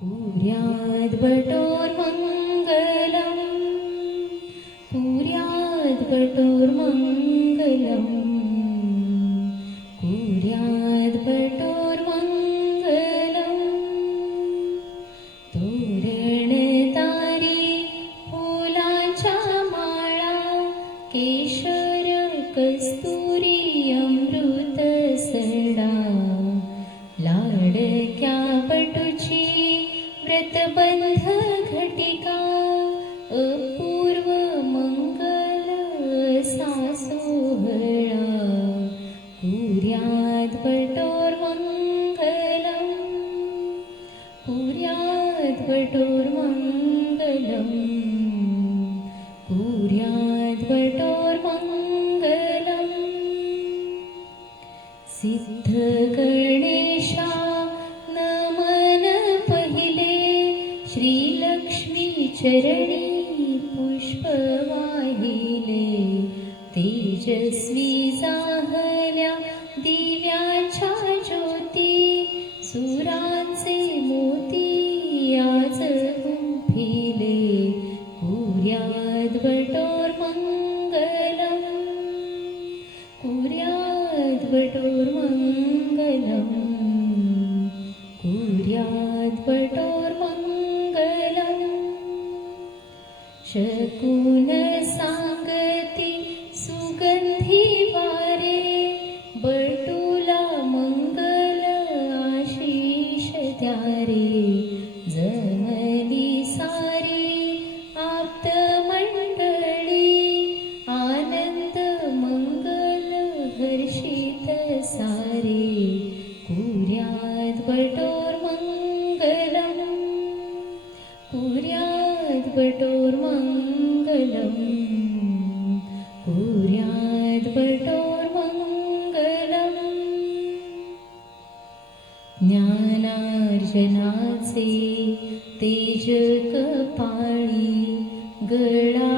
पुर्याद्भटोर्मङ्गलम् पुर्याद्भटोर्मङ्गलम् पुर्याद्भटोर्मङ्गलम् तोरणतारी फुलांच्या माळा केशर कस्तुरी अमृत सडा लाडक्या पटुची व्रतबंध घटिका अपूर्व मंगल असा सोहळा पुर्याद्भटोर्मङ्गलम् पुर्याद्भटोर्मङ्गलम् पुर्याद्भटोर्मङ्गलम् सिद्ध गणेशा नमन पहिले श्रीलक्ष्मी चरणी पुष्प वाहिले तेजस्वी जाहल्या दिव्याच्या ज्योती सुरांचे मोती आज गुंफिले पुर्याद्भटोर्मङ्गलम् पुर्याद्भटोर्मङ्गलम् पुर्याद्भटोर्मङ्गलम् शकुन सांगती सुगंधी वारे बटुला मंगल आशीष द्यारे जमली सारी आप्त मंडळी आनंद मंगल हर्षित सारे पुर्याद्भटोर्मङ्गलम् पुर्याद्भटोर्मङ्गलम् पुर्याद्भटोर्मङ्गलम् ज्ञानार्जनाचे तेज कपाळी गळा